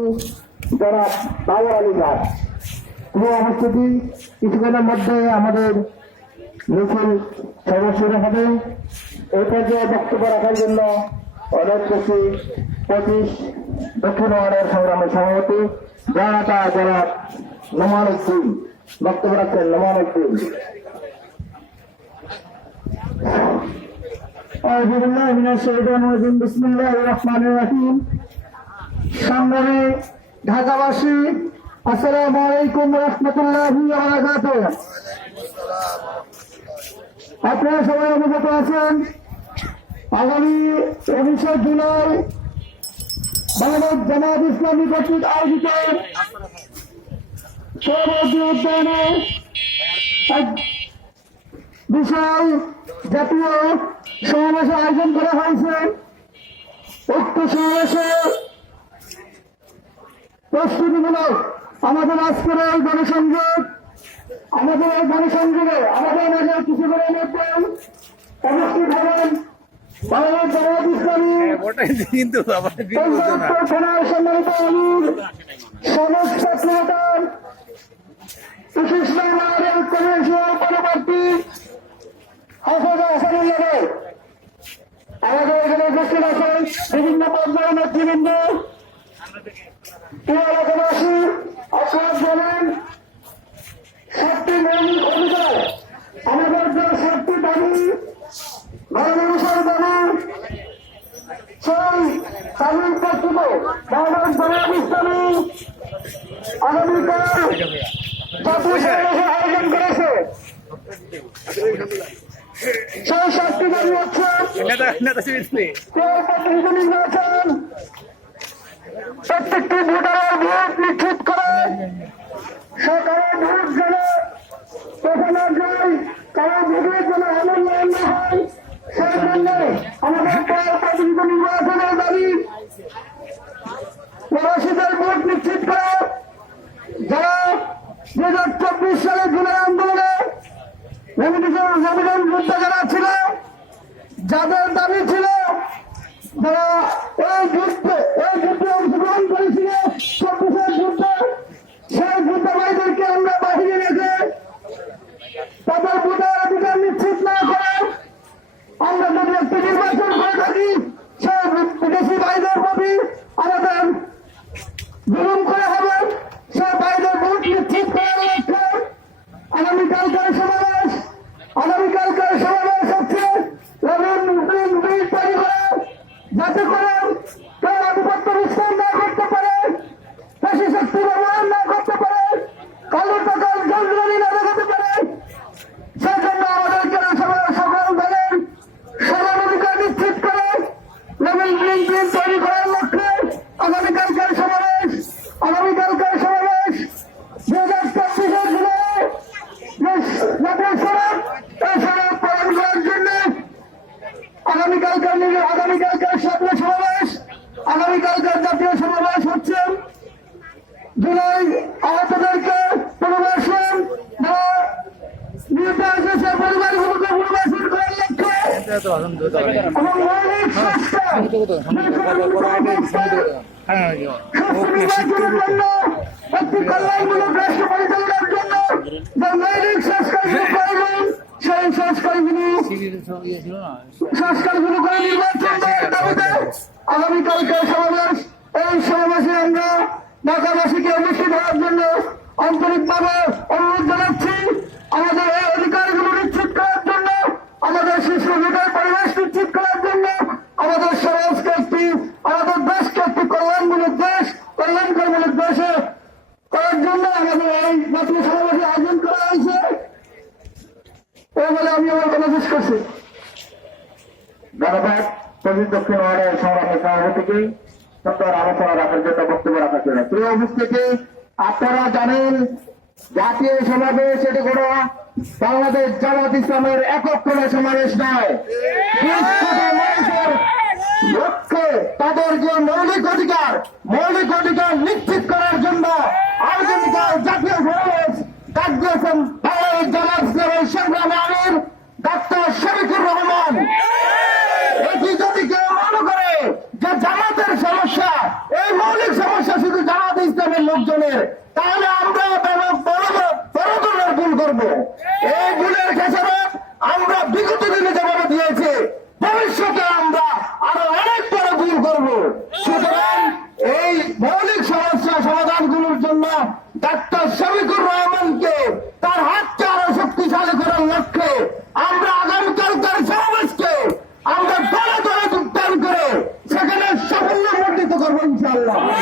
যারা বাবর আলী গাছ প্রিয় উপস্থিতি কিছুক্ষণের মধ্যে আমাদের মিছিল সভা শুরু হবে এই পর্যায়ে বক্তব্য রাখার জন্য অনুরোধ করছি পঁচিশ দক্ষিণ ওয়ার্ডের সংগ্রামের সভাপতি জনতা যারা নোমান উদ্দিন বক্তব্য রাখছেন নোমান উদ্দিন أعوذ بالله من الشيطان الرجيم بسم الله الرحمن الرحيم সংগ্রামী ঢাকাবাসী, আসসালামু আলাইকুম রহমতুল্লাহি আপনারা সবাই অবগত আছেন, আগামী উনিশে জুলাই বাংলাদেশ জামাত ইসলামী কর্তৃক আয়োজিত উদ্যানে বিশাল জাতীয় সমাবেশের আয়োজন করা হয়েছে। উক্ত সমাবেশে প্রস্তুতিমূলক আমাদের আজকের এই গণসংযোগ আমাদের এই গণসংযোগে আমাদের মাঝে মধ্যে হবেন বাংলাদেশ জামাত ইসলামী। ওটাই কিন্তু সম্মানিত আমির সমস্ত পরবর্তী আমাদের এখানে উপস্থিত আছেন বিভিন্ন পর্যায়ের নেতৃবৃন্দ। প্রিয় এলাকাবাসী আপনারা জানেন। সাতটি মৌলিক অধিকার আমাদের যে সাতটি দাবি গণমানুষের দাবি সেই তামিল পত্রিক বাংলাদেশ জামাত ইসলামী আগামীকাল জাতীয় সমাবেশের আয়োজন করেছে। সেই সাতটি দাবি হচ্ছে কেউ প্রতিনিধি নির্বাচন প্রত্যেকটি ভোটারের ভোট নিশ্চিত করে সরকারের ভোট যেন পেছনে যায় কারও ভোটের যেন অমূল্যায়ন না হয়। সেই জন্য আমাদের প্রায় প্রতিনিধি নির্বাচনের দাবি, প্রবাসীদের ভোট নিশ্চিত করে। যারা দু হাজার চব্বিশ সালে জুলাই আন্দোলনে রবীন্দ্র যুদ্ধ ছিল, যাদের দাবি ছিল, যারা এই যুদ্ধে এই যুদ্ধে সংস্কার নির্বাচনের একটি কল্যাণমূলক রাষ্ট্র পরিচালনার জন্য যে মৌলিক সংস্কারগুলো প্রয়োজন সেই সংস্কারগুলি ছিল না সংস্কারগুলো করে নির্বাচন দেওয়ার দাবিতে আগামীকালকে সমাজকে একটি আমাদের দেশকে একটি কল্যাণমূলক দেশ কল্যাণকরমূলক দেশে করার জন্য আমাদের এই জাতীয় সমাবেশে আয়োজন করা হয়েছে। এই বলে আমি আমার কথা শেষ করছি। ধন্যবাদ। প্রবীণ দক্ষিণ ওয়ার্ডের সংগ্রামের সভাপতিকে সুন্দর আলোচনা রাখার জন্য বক্তব্য রাখার জন্য। প্রিয় উপস্থিতি আপনারা জানেন জাতীয় সমাবেশ এটি কোনো বাংলাদেশ জামাত ইসলামের একক কোনো সমাবেশ নয়। মানুষের লক্ষ্যে তাদের যে মৌলিক অধিকার মৌলিক অধিকার নিশ্চিত করার জন্য আগামীকাল জাতীয় সমাবেশ ডাক দিয়েছেন ইসলামের আমির ডাক্তার রহমান। এটি যদি কেউ মনে করে যে জামাতের সমস্যা, এই মৌলিক সমস্যা শুধু জামাত লোকজনের, তাহলে আমরা বড় ধরনের ভুল করব। এই ভুলের খেসারত আমরা বিগত দিনে যেভাবে দিয়েছি ভবিষ্যতে আমরা আরও অনেক বড় ভুল করব সুতরাং এই মৌলিক সমস্যা সমাধানগুলোর জন্য ডাক্তার শফিকুর রহমানকে তার হাতকে আরও শক্তিশালী করার লক্ষ্যে আমরা আগামীকাল তার সমাবেশকে আমরা দলে দলে যোগদান করে সেখানে সাফল্য বর্ধিত করব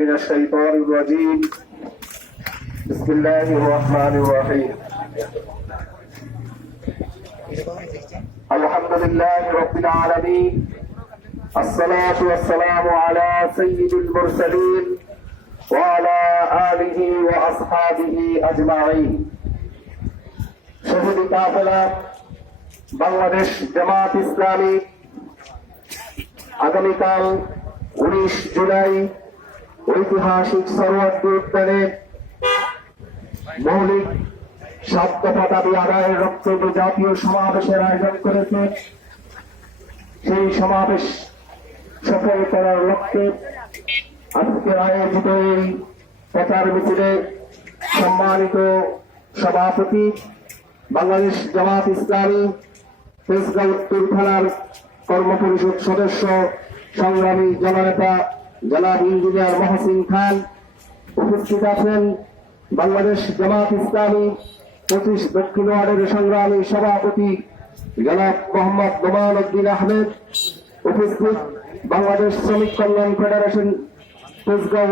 من الشيطان الرجيم بسم الله الرحمن الرحيم الحمد لله رب العالمين الصلاة والسلام على سيد المرسلين وعلى آله وأصحابه أجمعين شهد কাফেলা বাংলাদেশ জামাত ইসলামী আগামীকাল উনিশ জুলাই ঐতিহাসিক সরোয়ার্দী মৌলিক সাত দফা দাবি আদায়ের রক্তব্য জাতীয় সমাবেশের আয়োজন করেছে। সেই সমাবেশ সফল করার লক্ষ্যে আজকের আয়োজিত এই প্রচার মিছিলে সম্মানিত সভাপতি বাংলাদেশ জামাত ইসলামী তেজগাঁও উত্তর থানার কর্মপরিষদ সদস্য সংগ্রামী জননেতা জনাব ইঞ্জিনিয়ার মহসিন খান উপস্থিত আছেন বাংলাদেশ জামাত ইসলামী পঁচিশ দক্ষিণ ওয়ার্ডের সংগ্রামী সভাপতি জনাব মোহাম্মদ নোমান উদ্দিন আহমেদ, উপস্থিত বাংলাদেশ শ্রমিক কল্যাণ ফেডারেশন তেজগাঁও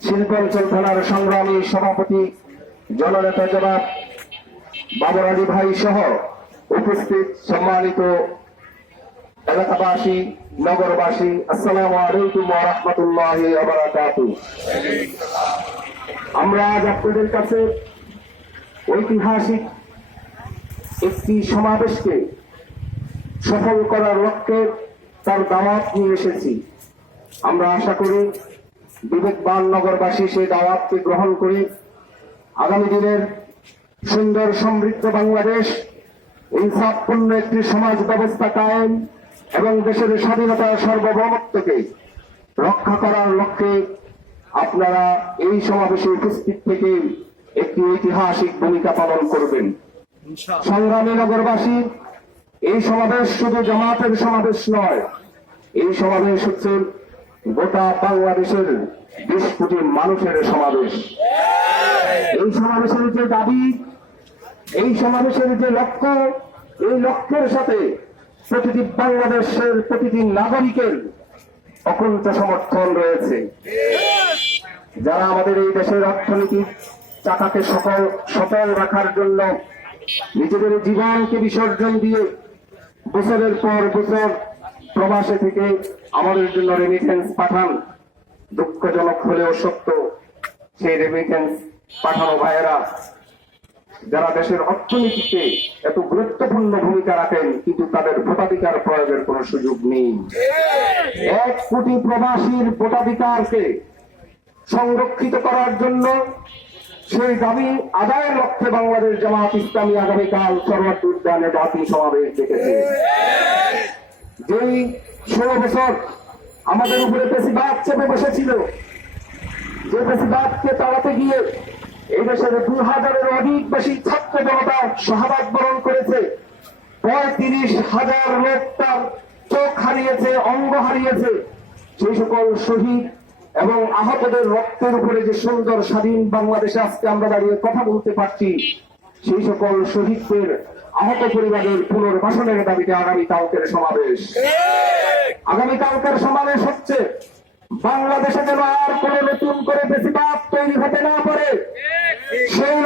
শিল্পাঞ্চল থানার সংগ্রামী সভাপতি জননেতা জনাব বাবর আলী ভাই সহ উপস্থিত সম্মানিত এলাকাবাসী, নগরবাসী, আসসালামু আলাইকুম রাহমাতুল্লাহি আমরা আজ আপনাদের কাছে ঐতিহাসিক একটি সমাবেশকে সফল করার লক্ষ্যে তার দাওয়াত নিয়ে এসেছি। আমরা আশা করি বিবেকবান নগরবাসী সেই দাওয়াতকে গ্রহণ করে আগামী দিনের সুন্দর সমৃদ্ধ বাংলাদেশ, ইনসাফপূর্ণ একটি সমাজ ব্যবস্থা কায়েম এবং দেশের স্বাধীনতা সার্বভৌমত্বকে রক্ষা করার লক্ষ্যে আপনারা এই সমাবেশে উপস্থিত থেকে একটি ঐতিহাসিক ভূমিকা পালন করবেন। সংগ্রামী নগরবাসী এই সমাবেশ শুধু জামাতের সমাবেশ নয় এই সমাবেশ হচ্ছে গোটা বাংলাদেশের বিশ কোটি মানুষের সমাবেশ। এই সমাবেশের যে দাবি এই সমাবেশের যে লক্ষ্য এই লক্ষ্যের সাথে প্রতিটি বাংলাদেশের প্রতিটি নাগরিকের অকুণ্ঠ সমর্থন রয়েছে। যারা আমাদের এই দেশের অর্থনীতির চাকাকে সকল সফল রাখার জন্য নিজেদের জীবনকে বিসর্জন দিয়ে বছরের পর বছর প্রবাসে থেকে আমাদের জন্য রেমিটেন্স পাঠান। দুঃখজনক হলেও সত্য, সেই রেমিটেন্স পাঠানো ভাইয়েরা যারা দেশের অর্থনীতিতে এত গুরুত্বপূর্ণ ভূমিকা রাখেন, কিন্তু তাদের ভোটাধিকার প্রয়োগের কোনো সুযোগ নেই। এক কোটি প্রবাসীর ভোটাধিকারকে সংরক্ষিত করার জন্য সেই দাবি আদায়ের লক্ষ্যে বাংলাদেশ জামাত ইসলামী আগামীকাল সর্বাত্ম উদ্যানে জাতীয় সমাবেশ দেখেছে। যেই ষোলো বছর আমাদের উপরে পেশিবাদ চেপে বসেছিল, যে বেশিরভাগকে তাড়াতে গিয়ে এই দেশের দু হাজারের অধিক বেশি ছাত্র জনতা শাহাবাদ বরণ করেছে। পঁয়ত্রিশ হাজার লোক তার চোখ হারিয়েছে, অঙ্গ হারিয়েছে। সেই সকল শহীদ এবং আহতদের রক্তের উপরে যে সুন্দর স্বাধীন বাংলাদেশে আজকে আমরা দাঁড়িয়ে কথা বলতে পারছি, সেই সকল শহীদদের আহত পরিবারের পুনর্বাসনের দাবিতে আগামী কালকের সমাবেশ। আগামী কালকের সমাবেশ হচ্ছে, বাংলাদেশে যেন আর কোনো নতুন করে বেশিরভাগ তৈরি হতে না পারে।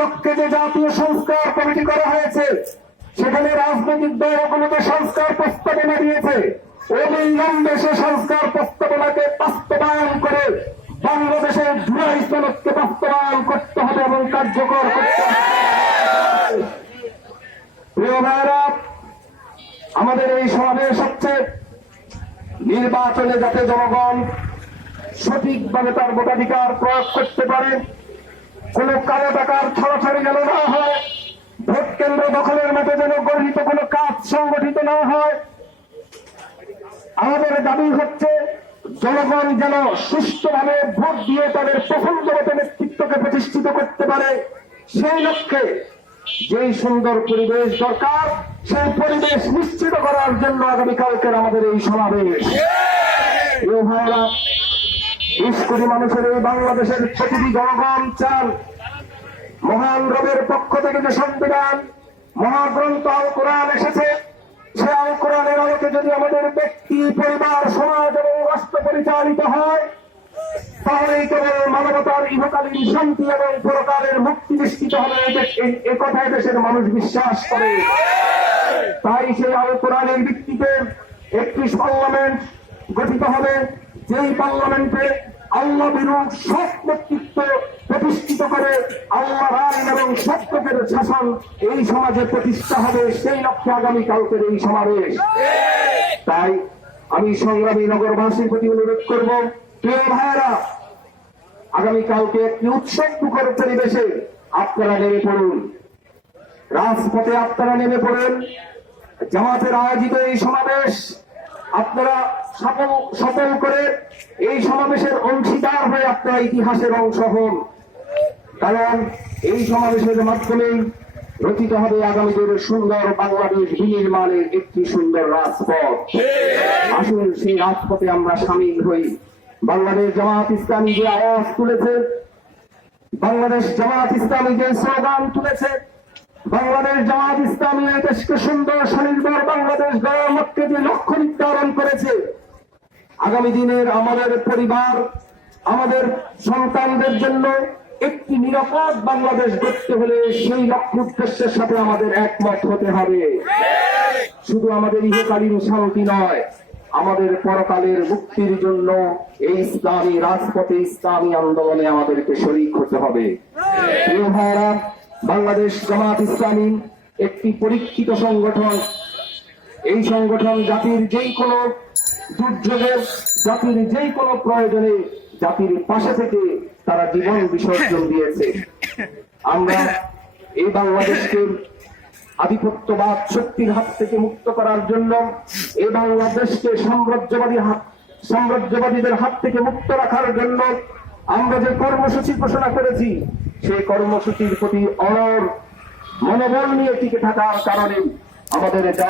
লক্ষ্যে যে জাতীয় সংস্কার কমিটি করা হয়েছে, সেখানে রাজনৈতিক দলগুলোকে সংস্কার প্রস্তাবনা দিয়েছে। অবিলম্বে সে সংস্কার প্রস্তাবনাকে বাস্তবায়ন করে বাংলাদেশের জুলাই সনদকে বাস্তবায়ন করতে হবে এবং কার্যকর করতে হবে। আমাদের এই সমাবেশ হচ্ছে নির্বাচনে যাতে জনগণ সঠিকভাবে তার ভোটাধিকার প্রয়োগ করতে পারে কোন কালো টাকার ছড়াছড়ি যেন না হয়, ভোট কেন্দ্র দখলের মতো যেন গর্হিত কোনো কাজ সংগঠিত না হয়। আমাদের দাবি হচ্ছে, জনগণ যেন সুষ্ঠুভাবে ভোট দিয়ে তাদের পছন্দ মতো নেতৃত্বকে প্রতিষ্ঠিত করতে পারে। সেই লক্ষ্যে যেই সুন্দর পরিবেশ দরকার, সেই পরিবেশ নিশ্চিত করার জন্য আগামীকালকের আমাদের এই সমাবেশ। কোটি মানুষের এই বাংলাদেশের প্রতিটি জনগণ চান মহান রবের পক্ষ থেকে যে সংবিধান, মহাগ্রন্থ আল কোরআন এসেছে, সে আল কোরআনের আলোকে যদি আমাদের ব্যক্তি, পরিবার, সমাজ এবং রাষ্ট্র পরিচালিত হয় তাহলেই কেবল মানবতার ইহকালীন শান্তি এবং পরকালের মুক্তি নিশ্চিত হবে এ- এ- এ কথায় দেশের মানুষ বিশ্বাস করে। তাই সেই আল কোরআনের ভিত্তিতে একটি পার্লামেন্ট গঠিত হবে। যেই পার্লামেন্টে আল্লাহ বিরূপ সৎ নেতৃত্ব প্রতিষ্ঠিত করে, আল্লাহ আইন এবং সত্যকের শাসন এই সমাজে প্রতিষ্ঠা হবে সেই লক্ষ্যে আগামী কালকের এই সমাবেশ। তাই আমি সংগ্রামী নগরবাসীর প্রতি অনুরোধ করব, প্রিয় ভাইয়েরা আগামীকালকে একটি উৎসব মুখর পরিবেশে আপনারা নেমে পড়ুন। রাজপথে আপনারা নেমে পড়েন। জামাতের আয়োজিত এই সমাবেশ আপনারা সফল সফল করে এই সমাবেশের অংশীদার হয়ে আপনারা ইতিহাসের অংশ হন। কারণ এই সমাবেশের মাধ্যমেই রচিত হবে আগামী দিনের সুন্দর বাংলাদেশ বিনির্মাণের একটি সুন্দর রাজপথ। আসুন সেই রাজপথে আমরা সামিল হই। বাংলাদেশ জামাত ইসলামী যে আওয়াজ তুলেছে, বাংলাদেশ জামাত ইসলামী যে স্লোগান তুলেছে, বাংলাদেশ জামাত ইসলামী দেশকে সুন্দর স্বনির্ভর বাংলাদেশ গড়ার লক্ষ্যে যে লক্ষ্য নির্ধারণ করেছে আগামী দিনের আমাদের পরিবার, আমাদের সন্তানদের জন্য একটি নিরাপদ বাংলাদেশ গড়তে হলে সেই লক্ষ্য উদ্দেশ্যের সাথে আমাদের একমত হতে হবে। শুধু আমাদের ইহকালীন শান্তি নয়, আমাদের পরকালের মুক্তির জন্য এই ইসলামী রাজপথে, ইসলামী আন্দোলনে আমাদেরকে শরিক হতে হবে। বাংলাদেশ জামাত ইসলামী একটি পরীক্ষিত সংগঠন। এই সংগঠন জাতির যেই কোনো দুর্যোগে জাতির যেই কোনো প্রয়োজনে জাতির পাশে থেকে তারা জীবন বিসর্জন দিয়েছে। আমরা এই বাংলাদেশকে আধিপত্যবাদ শক্তির হাত থেকে মুক্ত করার জন্য এই বাংলাদেশকে সাম্রাজ্যবাদী হাত সাম্রাজ্যবাদীদের হাত থেকে মুক্ত রাখার জন্য আমরা যে কর্মসূচি ঘোষণা করেছি, সেই কর্মসূচির প্রতি অনর মনোবল নিয়ে টিকে থাকার কারণে আমাদের জাত